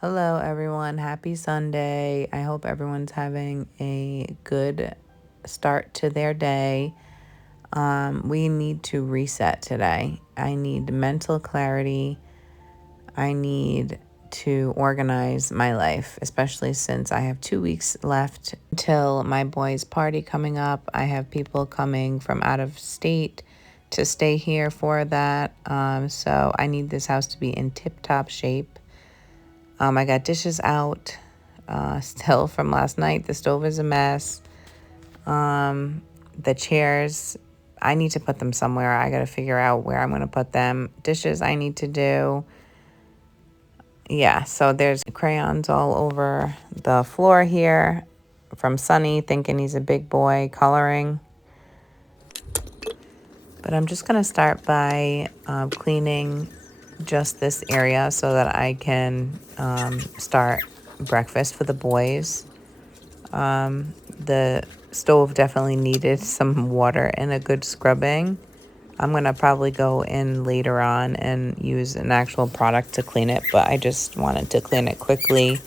Hello, everyone. Happy Sunday. I hope everyone's having a good start to their day. We need to reset today. I need mental clarity. I need to organize my life, especially since I have 2 weeks left until my boys' party coming up. I have people coming from out of state to stay here for that. So I need this house to be in tip-top shape. I got dishes out still from last night. The stove is a mess. The chairs, I need to put them somewhere. I got to figure out where I'm going to put them. Dishes I need to do. Yeah, so there's crayons all over the floor here from Sunny thinking he's a big boy coloring. But I'm just going to start by cleaning just this area so that I can start breakfast for the boys. The stove definitely needed some water and a good scrubbing. I'm going to probably go in later on and use an actual product to clean it, but I just wanted to clean it quickly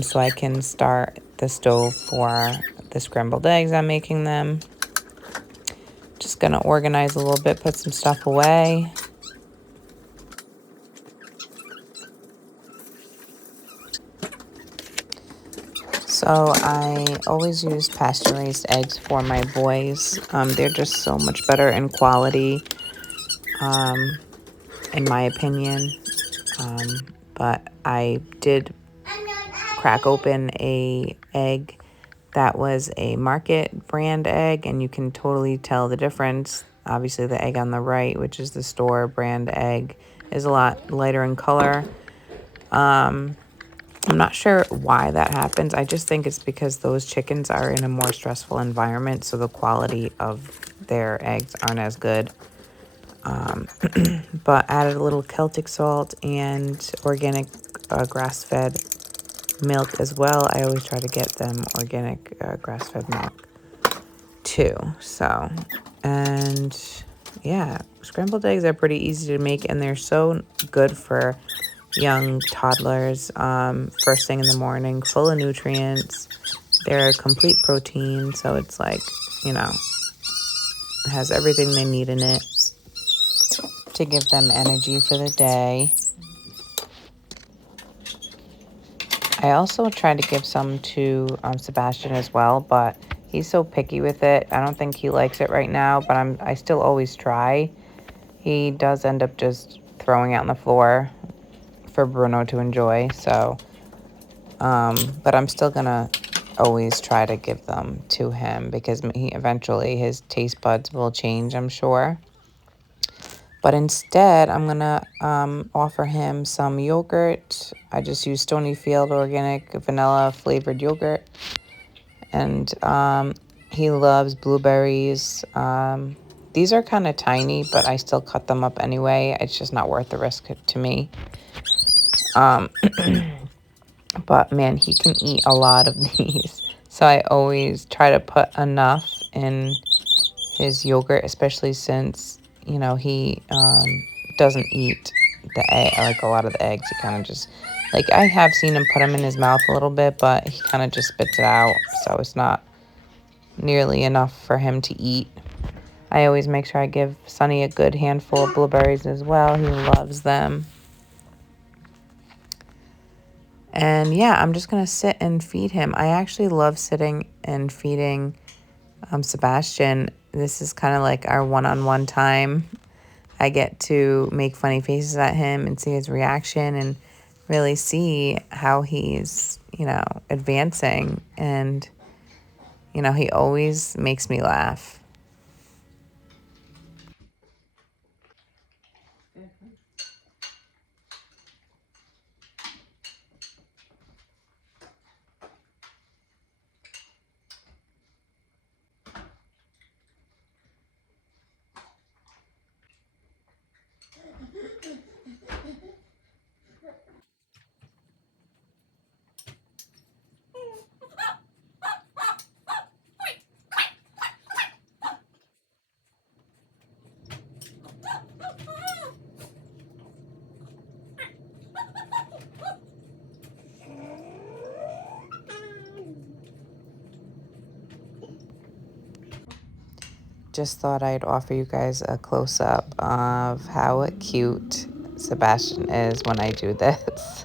so I can start the stove for the scrambled eggs I'm making them. Just going to organize a little bit, put some stuff away. So I always use pasture-raised eggs for my boys. They're just so much better in quality, in my opinion. But I did crack open a egg that was a market brand egg, and you can totally tell the difference. Obviously, the egg on the right, which is the store brand egg, is a lot lighter in color. I'm not sure why that happens. I just think it's because those chickens are in a more stressful environment, so the quality of their eggs aren't as good. But added a little Celtic salt and organic grass-fed milk as well. I always try to get them organic grass-fed milk too. So, and yeah, scrambled eggs are pretty easy to make, and they're so good for young toddlers. First thing in the morning, full of nutrients. They're a complete protein, so it's like, it has everything they need in it to give them energy for the day. I also try to give some to Sebastian as well, but he's so picky with it. I don't think he likes it right now, but I still always try. He does end up just throwing it on the floor for Bruno to enjoy. So, but I'm still gonna always try to give them to him because eventually his taste buds will change, I'm sure. But instead, I'm gonna offer him some yogurt. I just use Stonyfield organic vanilla flavored yogurt, and he loves blueberries. These are kind of tiny, but I still cut them up anyway. It's just not worth the risk to me. But man, he can eat a lot of these. So I always try to put enough in his yogurt, especially since, he doesn't eat the egg, like a lot of the eggs. He kind of just, like, I have seen him put them in his mouth a little bit, but he kind of just spits it out. So it's not nearly enough for him to eat. I always make sure I give Sonny a good handful of blueberries as well. He loves them. And yeah, I'm just going to sit and feed him. I actually love sitting and feeding Sebastian. This is kind of like our one-on-one time. I get to make funny faces at him and see his reaction and really see how he's, advancing. And, he always makes me laugh. just thought I'd offer you guys a close-up of how cute Sebastian is when I do this.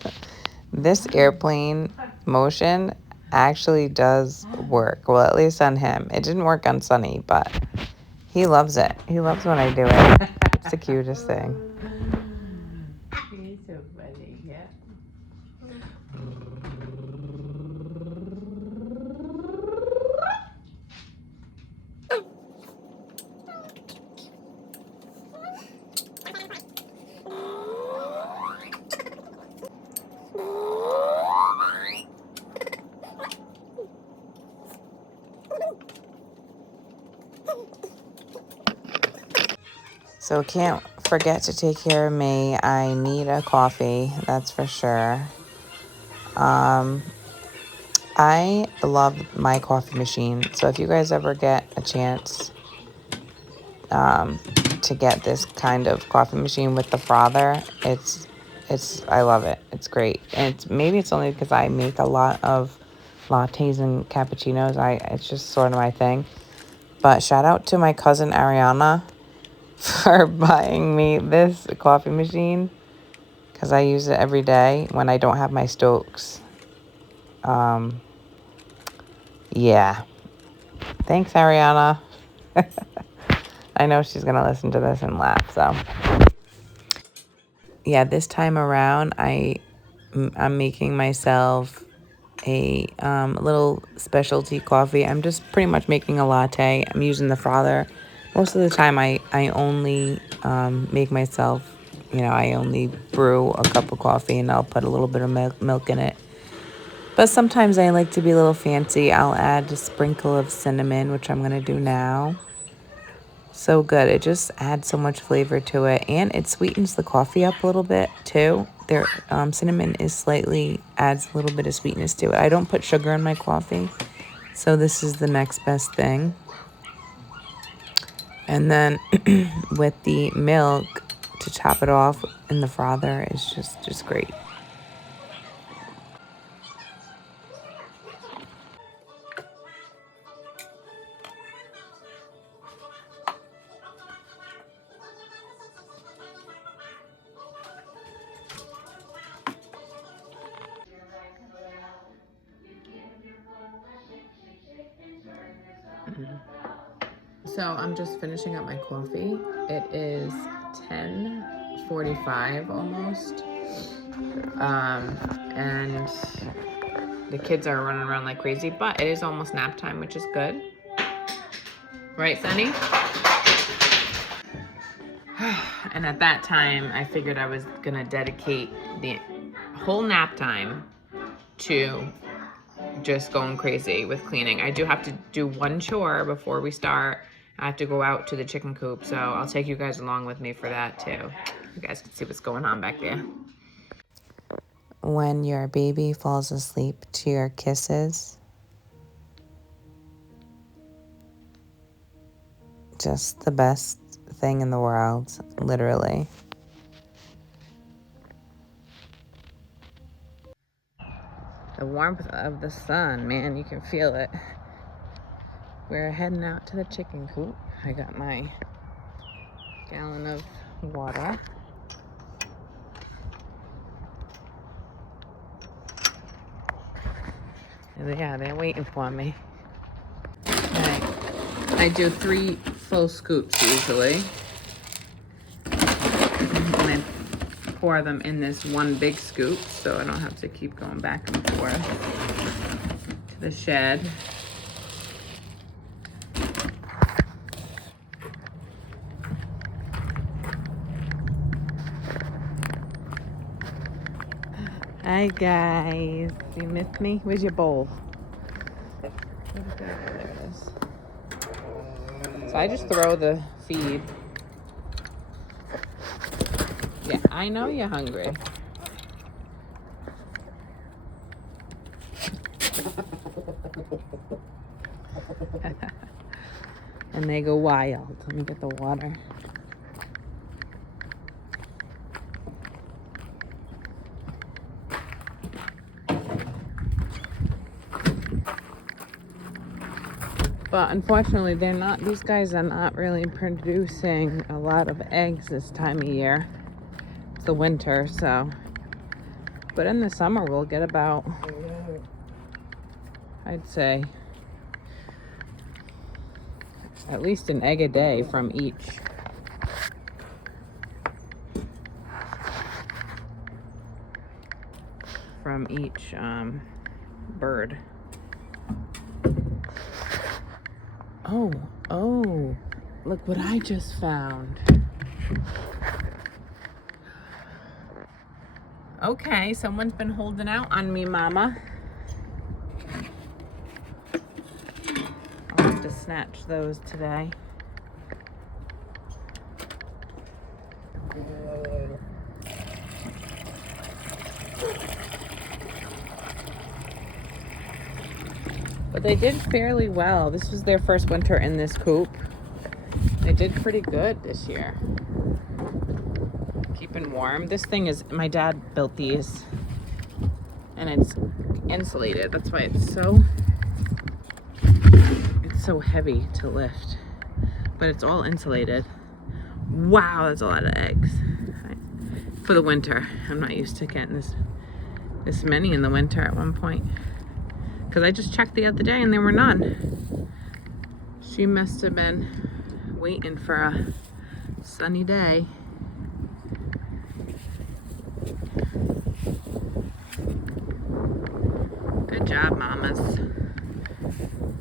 This airplane motion actually does work. Well, at least on him. It didn't work on Sunny, but he loves it. He loves when I do it. It's the cutest thing. He's so funny, yeah. So can't forget to take care of me. I need a coffee, that's for sure. I love my coffee machine. So if you guys ever get a chance to get this kind of coffee machine with the frother, I love it. It's great. And maybe it's only because I make a lot of lattes and cappuccinos. It's just sort of my thing. But shout out to my cousin Ariana for buying me this coffee machine because I use it every day when I don't have my Stokes. Yeah. Thanks, Ariana. I know she's going to listen to this and laugh, so. Yeah, this time around, I'm making myself a little specialty coffee. I'm just pretty much making a latte. I'm using the frother. Most of the time, I only make myself, I only brew a cup of coffee and I'll put a little bit of milk in it. But sometimes I like to be a little fancy. I'll add a sprinkle of cinnamon, which I'm going to do now. So good. It just adds so much flavor to it. And it sweetens the coffee up a little bit, too. Cinnamon adds a little bit of sweetness to it. I don't put sugar in my coffee. So this is the next best thing. And then with the milk to top it off in the frother is just great. So I'm just finishing up my coffee. It is 10:45 almost. And the kids are running around like crazy, but it is almost nap time, which is good. Right, Sunny? And at that time, I figured I was gonna dedicate the whole nap time to just going crazy with cleaning. I do have to do one chore before we start. I have to go out to the chicken coop, so I'll take you guys along with me for that too. You guys can see what's going on back there. When your baby falls asleep to your kisses, just the best thing in the world, literally. The warmth of the sun, man, you can feel it. We're heading out to the chicken coop. I got my gallon of water. Yeah, they're waiting for me. Okay. I do 3 full scoops usually. And I pour them in this one big scoop so I don't have to keep going back and forth to the shed. Hi guys, you missed me? Where's your bowl? There it is. So I just throw the feed. Yeah, I know you're hungry. And they go wild. Let me get the water. But unfortunately, these guys are not really producing a lot of eggs this time of year. It's the winter, so. But in the summer, we'll get about, I'd say, at least an egg a day from each. Bird. Oh, look what I just found. Okay, someone's been holding out on me, Mama. I'll have to snatch those today. But they did fairly well. This was their first winter in this coop. They did pretty good this year. Keeping warm. This thing is, my dad built these and it's insulated. That's why it's so heavy to lift. But it's all insulated. Wow, that's a lot of eggs. For the winter. I'm not used to getting this many in the winter at one point. Because I just checked the other day and there were none. She must have been waiting for a sunny day. Good job, mamas.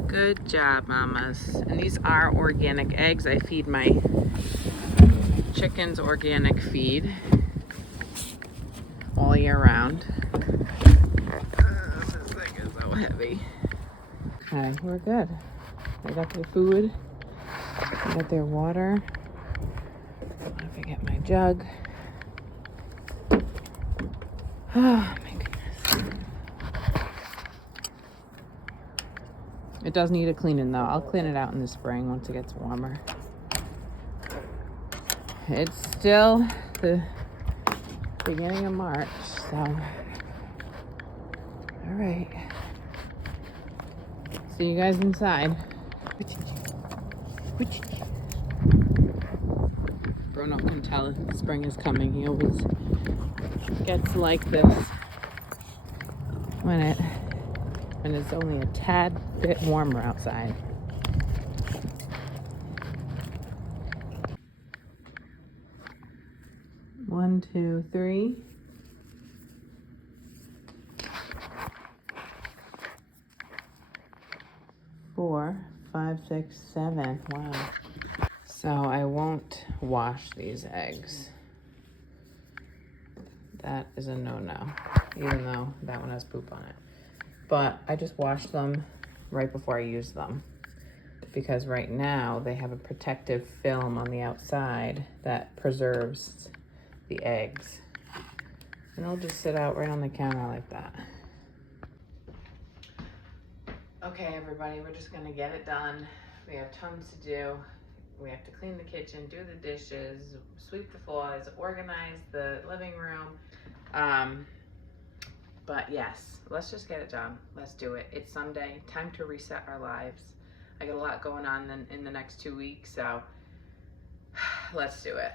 Good job, mamas. And these are organic eggs. I feed my chickens organic feed all year round. This thing is so heavy. Okay, we're good. They got their food. They got their water. I forget my jug. Oh my goodness. It does need a cleaning though. I'll clean it out in the spring once it gets warmer. It's still the beginning of March, so. All right. See you guys inside. Bruno can tell spring is coming. He always gets like this when it's only a tad bit warmer outside. One, two, three. 4, 5, 6, 7. Wow. So I won't wash these eggs. That is a no-no, even though that one has poop on it. But I just wash them right before I use them, because right now they have a protective film on the outside that preserves the eggs. And they'll just sit out right on the counter like that. Okay, everybody, we're just gonna get it done. We have tons to do. We have to clean the kitchen, do the dishes, sweep the floors, organize the living room. But yes, let's just get it done. Let's do it. It's Sunday, time to reset our lives. I got a lot going on in the next 2 weeks, so let's do it.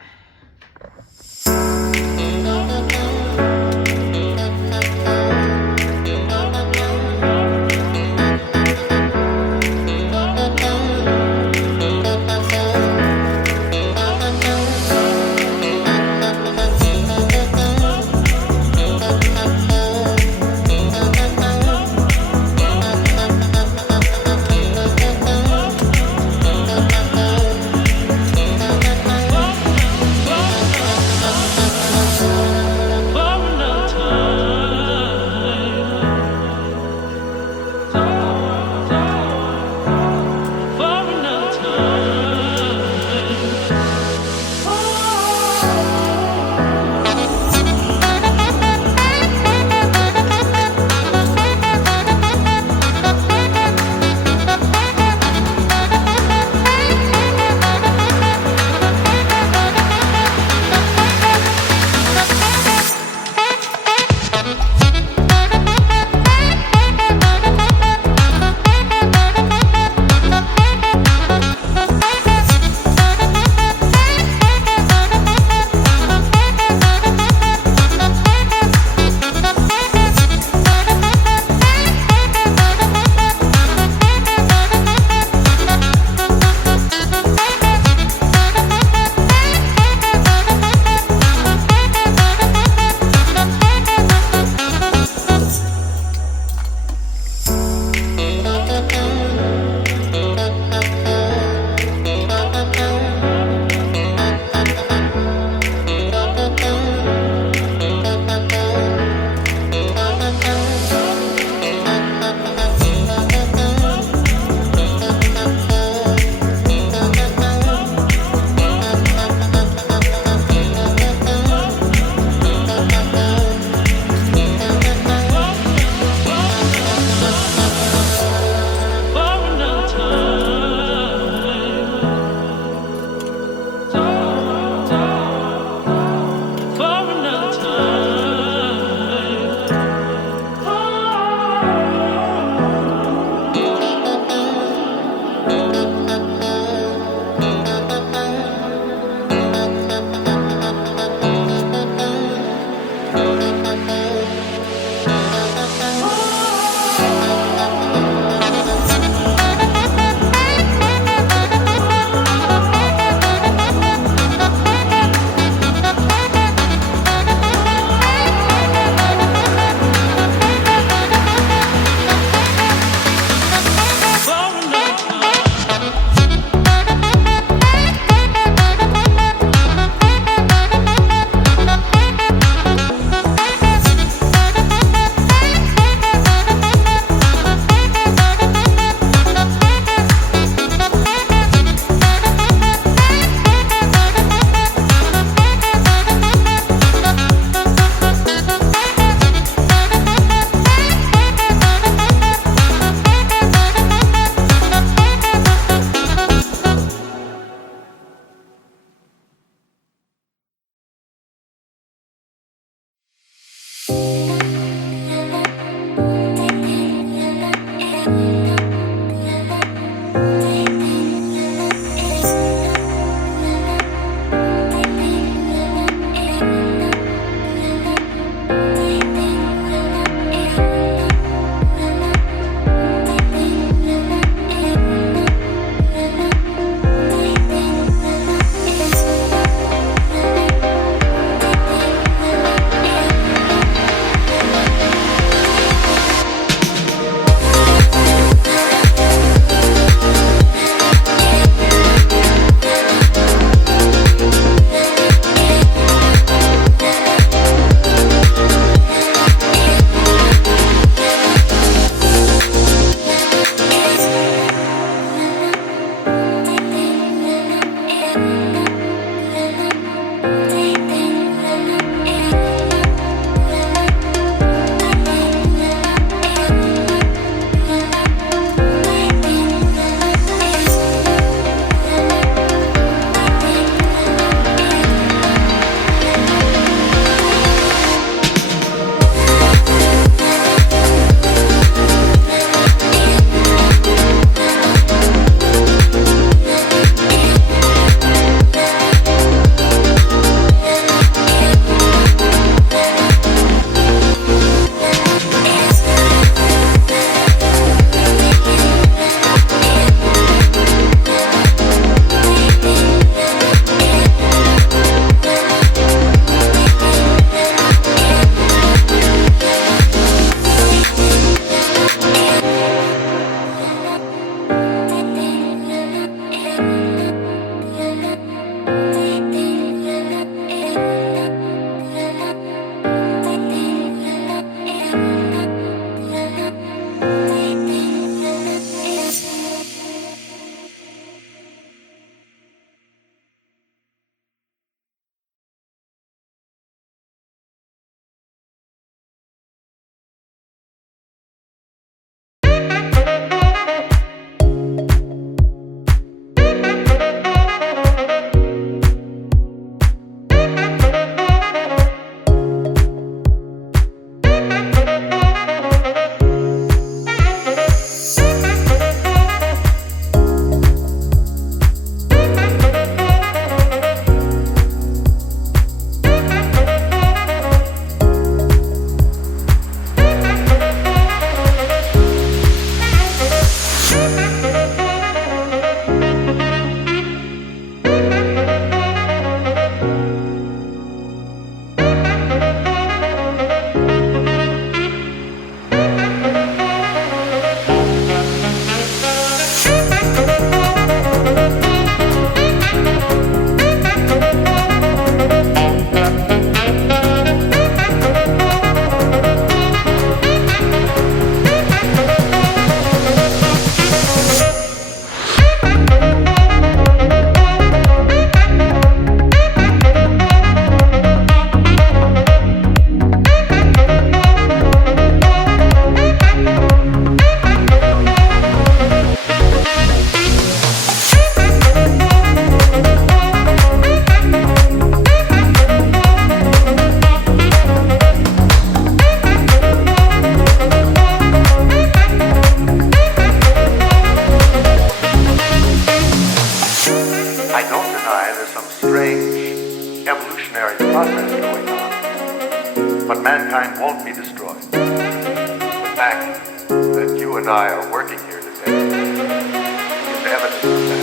and I are working here today is evidence of that.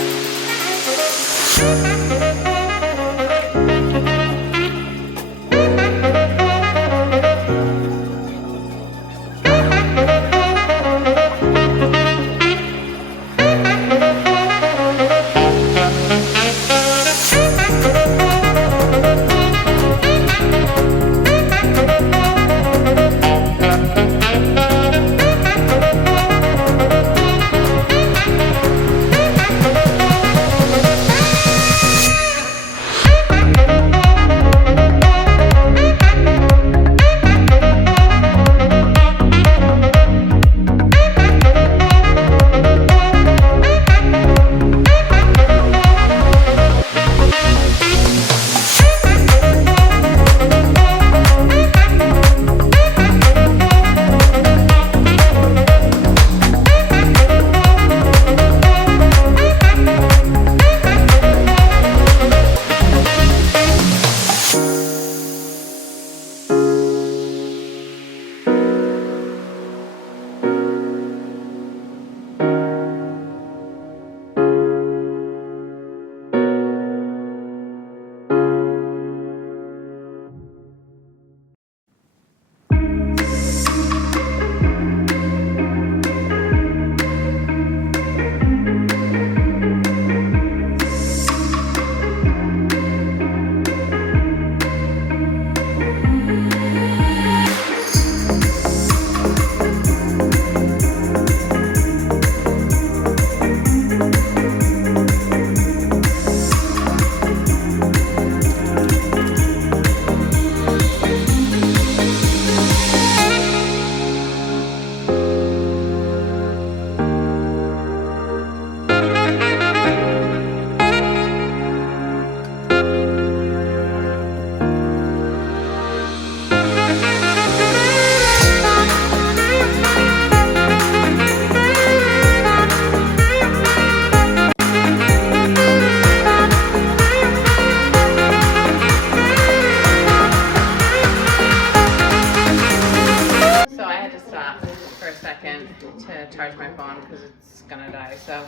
To charge my phone because it's gonna die. So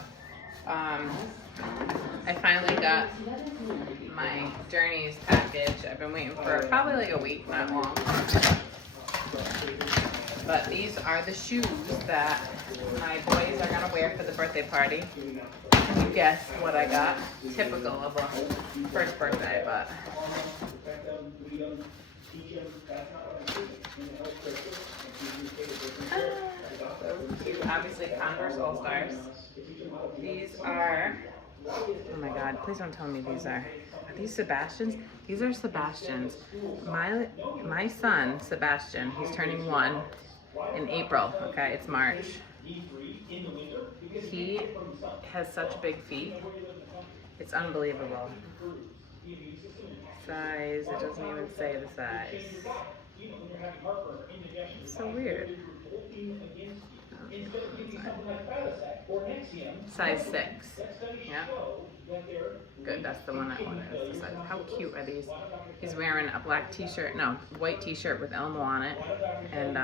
I finally got my Journeys package. I've been waiting for probably like a week, not long. But these are the shoes that my boys are gonna wear for the birthday party. You guess what I got? Typical of a first birthday, but obviously Converse All-Stars. These are, oh my God, please don't tell me these are these Sebastians? These are Sebastians. My son, Sebastian, he's turning 1 in April, okay, it's March. He has such big feet. It's unbelievable. Size, it doesn't even say the size. It's so weird. Size 6. Yeah. Good, that's the one I wanted. That's the size. How cute are these? He's wearing a black t-shirt, no, white t-shirt with Elmo on it. And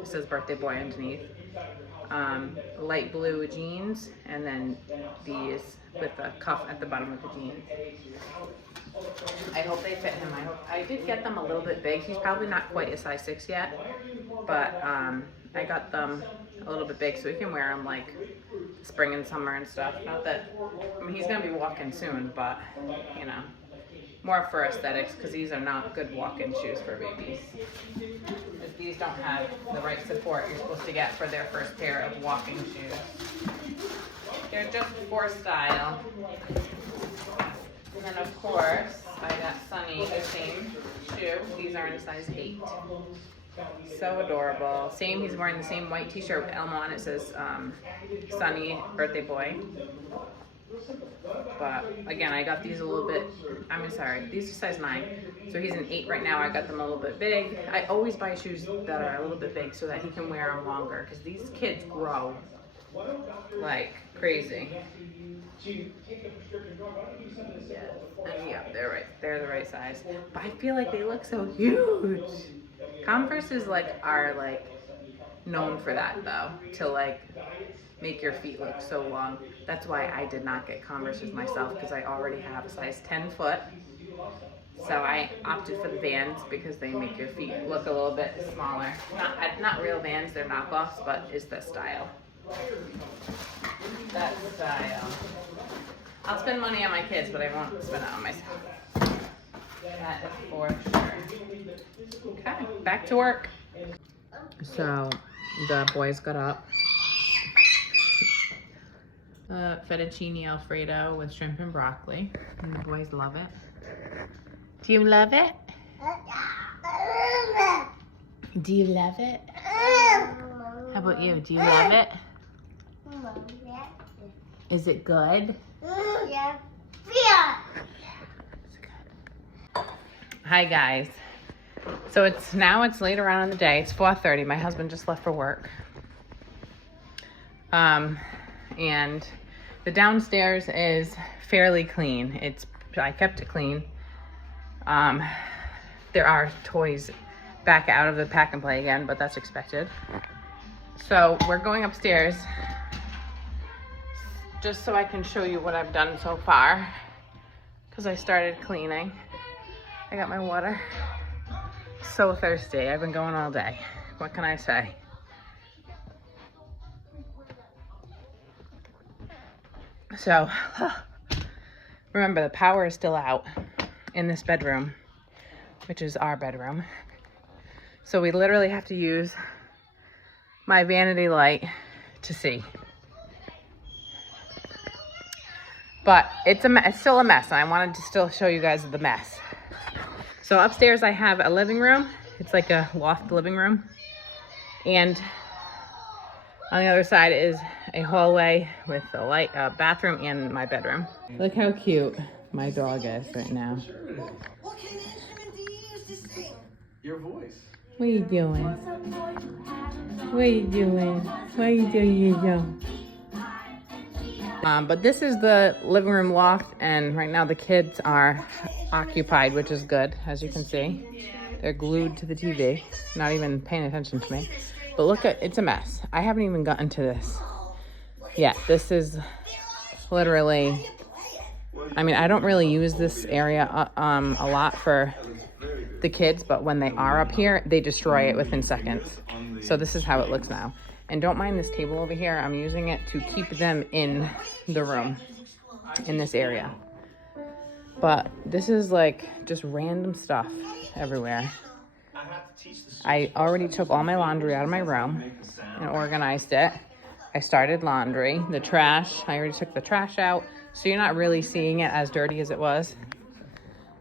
it says birthday boy underneath. Light blue jeans, and then these with a cuff at the bottom of the jeans. I hope they fit him. I did get them a little bit big. He's probably not quite a size 6 yet, but I got them a little bit big so he can wear them like spring and summer and stuff. Not that, I mean, he's gonna be walking soon, but you know, more for aesthetics because these are not good walk-in shoes for babies. If these don't have the right support you're supposed to get for their first pair of walking shoes. They're just for style. And then of course, I got Sunny the same shoe. These are in a size 8. So adorable. Same, he's wearing the same white t-shirt with Elmo on it. It says Sunny, birthday boy. But again, I got these a little bit, these are size 9. So he's an 8 right now. I got them a little bit big. I always buy shoes that are a little bit big so that he can wear them longer because these kids grow like crazy. Yes. And yeah, they're the right size. But I feel like they look so huge. Converse is like known for that though, to like make your feet look so long. That's why I did not get Converses myself, because I already have a size 10 foot. So I opted for the Vans because they make your feet look a little bit smaller. Not real Vans, they're knockoffs, but it's the style. That style. I'll spend money on my kids, but I won't spend it on myself. That is for sure. Okay, back to work. So the boys got up. Fettuccine Alfredo with shrimp and broccoli. And the boys love it. Do you love it? Do you love it? How about you? Do you love it? Is it good? Yeah. Hi guys. So it's later on in the day. It's 4:30. My husband just left for work. And the downstairs is fairly clean. I kept it clean. There are toys back out of the pack and play again, but that's expected. So we're going upstairs just so I can show you what I've done so far, because I started cleaning. I got my water. So thirsty. I've been going all day. What can I say? So, remember, the power is still out in this bedroom, which is our bedroom. So we literally have to use my vanity light to see. But it's still a mess, and I wanted to still show you guys the mess. So upstairs I have a living room. It's like a loft living room. And on the other side is a hallway with a bathroom and my bedroom. Look how cute my dog is right now. What kind of instrument do you use to sing? Your voice. What are you doing? What are you doing? What are you doing, you doing? But this is the living room loft, and right now the kids are occupied, which is good, as you can see. They're glued to the TV, not even paying attention to me. But look it's a mess. I haven't even gotten to this yet. This is literally, I mean, I don't really use this area a lot for the kids, but when they are up here, they destroy it within seconds. So this is how it looks now. And don't mind this table over here. I'm using it to keep them in the room, in this area. But this is like just random stuff everywhere. I already took all my laundry out of my room and organized it. I started laundry. The trash, I already took the trash out. So you're not really seeing it as dirty as it was.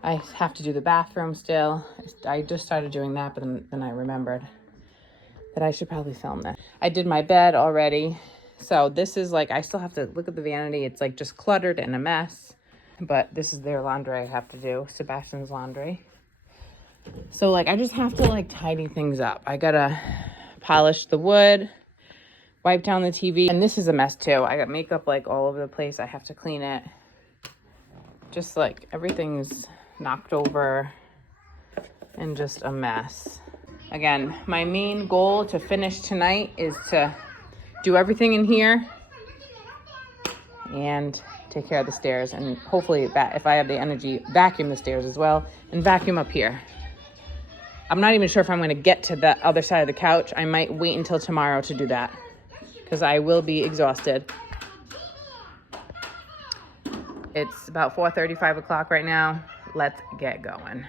I have to do the bathroom still. I just started doing that, but then I remembered that I should probably film that. I did my bed already. So this is like, I still have to look at the vanity. It's like just cluttered and a mess. But this is their laundry I have to do, Sebastian's laundry. So like, I just have to like tidy things up. I gotta polish the wood, wipe down the TV. And this is a mess too. I got makeup like all over the place. I have to clean it. Just like everything's knocked over and just a mess. Again, my main goal to finish tonight is to do everything in here and take care of the stairs, and hopefully if I have the energy, vacuum the stairs as well and vacuum up here. I'm not even sure if I'm going to get to the other side of the couch. I might wait until tomorrow to do that because I will be exhausted. It's about 4:30, 5 o'clock right now. Let's get going.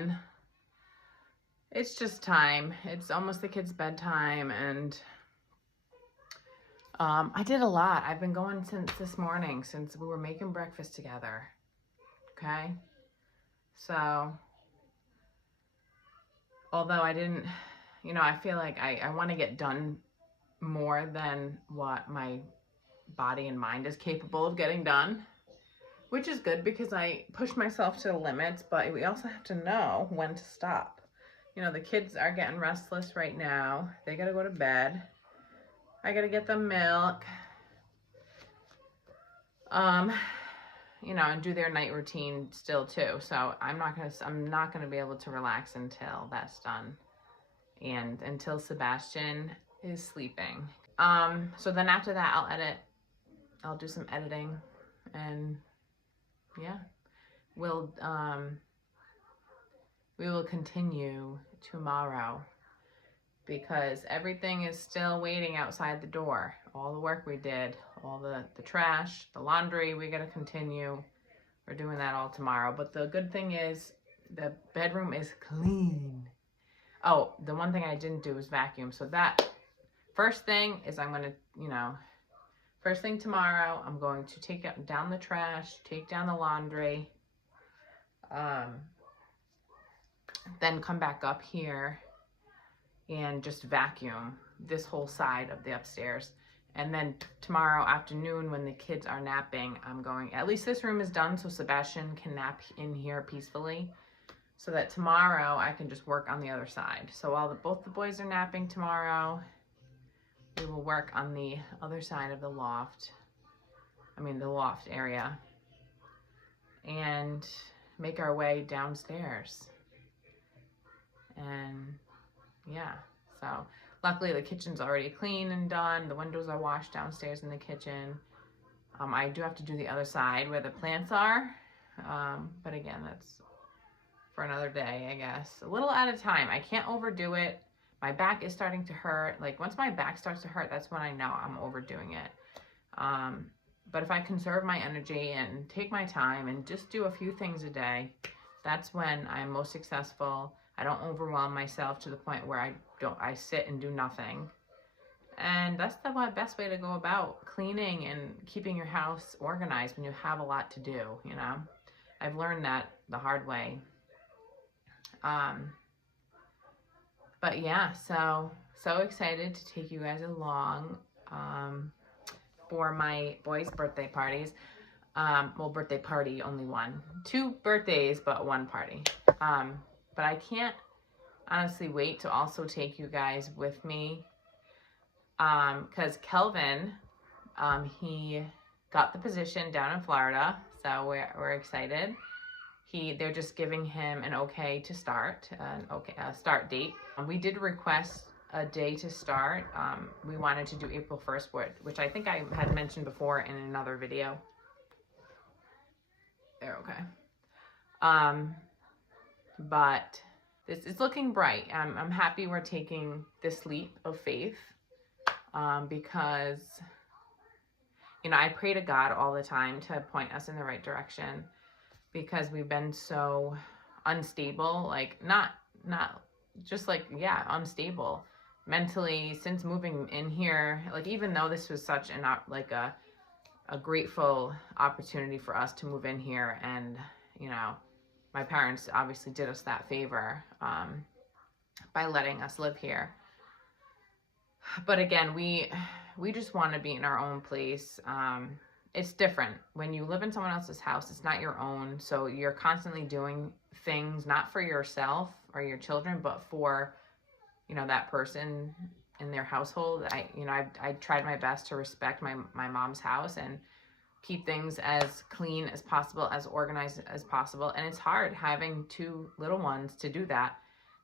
done. It's just time. It's almost the kids' bedtime, and I did a lot. I've been going since this morning, since we were making breakfast together. Okay? So, although I didn't, I feel like I want to get done more than what my body and mind is capable of getting done, which is good because I push myself to the limits, but we also have to know when to stop. The kids are getting restless right now. They gotta go to bed. I gotta get them milk. And do their night routine still too. So I'm not gonna be able to relax until that's done, and until Sebastian is sleeping. So then after that, I'll do some editing, and yeah, we will continue tomorrow, because everything is still waiting outside the door. All the work we did, all the trash, the laundry, we gotta continue. We're doing that all tomorrow. But the good thing is the bedroom is clean. Oh, the one thing I didn't do was vacuum. So that first thing is first thing tomorrow, I'm going to take down the trash, take down the laundry, then come back up here and just vacuum this whole side of the upstairs. And then tomorrow afternoon, when the kids are napping, at least this room is done so Sebastian can nap in here peacefully, so that tomorrow I can just work on the other side. So while both the boys are napping tomorrow, we will work on the other side of the loft area, and make our way downstairs. And yeah, so luckily the kitchen's already clean and done. The windows are washed downstairs in the kitchen. I do have to do the other side where the plants are, but again, that's for another day, I guess. A little at a time. I can't overdo it. My back is starting to hurt. Like, once my back starts to hurt, that's when I know I'm overdoing it. But if I conserve my energy and take my time and just do a few things a day, that's when I'm most successful. I don't overwhelm myself to the point where I sit and do nothing. And that's the best way to go about cleaning and keeping your house organized when you have a lot to do, I've learned that the hard way. But yeah, so excited to take you guys along for my boys' birthday parties. Birthday party, only one. 2 birthdays, but 1 party. But I can't honestly wait to also take you guys with me, because Kelvin, he got the position down in Florida, so we're excited. They're just giving him an okay to start, a start date. We did request a day to start. We wanted to do April 1st, which I think I had mentioned before in another video. There, okay. But it's looking bright. I'm happy we're taking this leap of faith, because, I pray to God all the time to point us in the right direction, because we've been so unstable, like not just like, yeah, unstable mentally since moving in here. Like, even though this was such a grateful opportunity for us to move in here, and my parents obviously did us that favor by letting us live here. But again, we just want to be in our own place. It's different when you live in someone else's house. It's not your own, so you're constantly doing things not for yourself or your children, but for that person in their household. I tried my best to respect my mom's house and keep things as clean as possible, as organized as possible. And it's hard having 2 little ones to do that.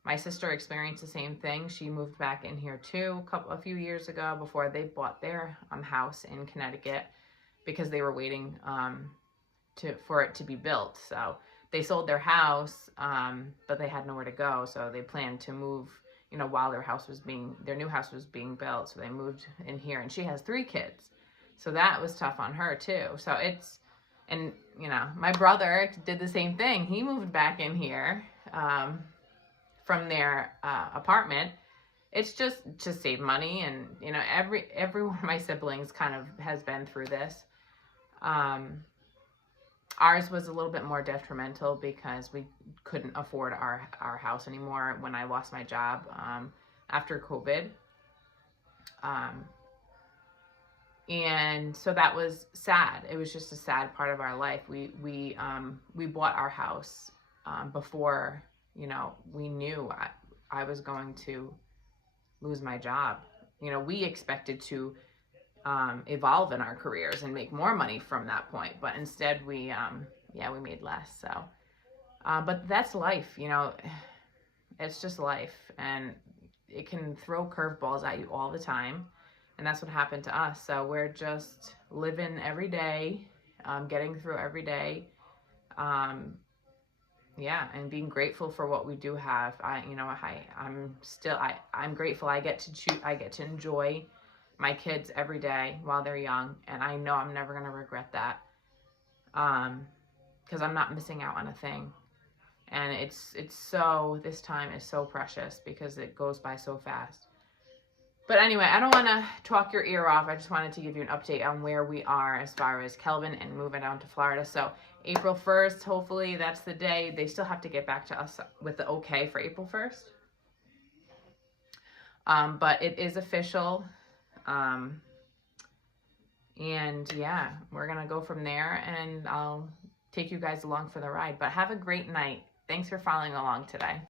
My sister experienced the same thing. She moved back in here too a few years ago, before they bought their house in Connecticut, because they were waiting for it to be built. So they sold their house, but they had nowhere to go. So they planned to move, while their new house was being built. So they moved in here, and she has 3 kids. So that was tough on her too. So my brother did the same thing. He moved back in here from their apartment. It's just to save money. And, you know, every one of my siblings kind of has been through this. Ours was a little bit more detrimental because we couldn't afford our house anymore when I lost my job after COVID. And so that was sad. It was just a sad part of our life. We bought our house before, you know, we knew I was going to lose my job. You know, we expected to evolve in our careers and make more money from that point, but instead we made less. So but that's life, you know. It's just life, and it can throw curveballs at you all the time, and that's what happened to us. So we're just living every day, getting through every day, and being grateful for what we do have. I'm grateful I get to enjoy my kids every day while they're young, and I know I'm never going to regret that, because I'm not missing out on a thing. And this time is so precious because it goes by so fast. But anyway, I don't want to talk your ear off. I just wanted to give you an update on where we are as far as Kelvin and moving down to Florida. So April 1st, hopefully that's the day. They still have to get back to us with the okay for April 1st. But it is official. And yeah, we're going to go from there, and I'll take you guys along for the ride. But have a great night. Thanks for following along today.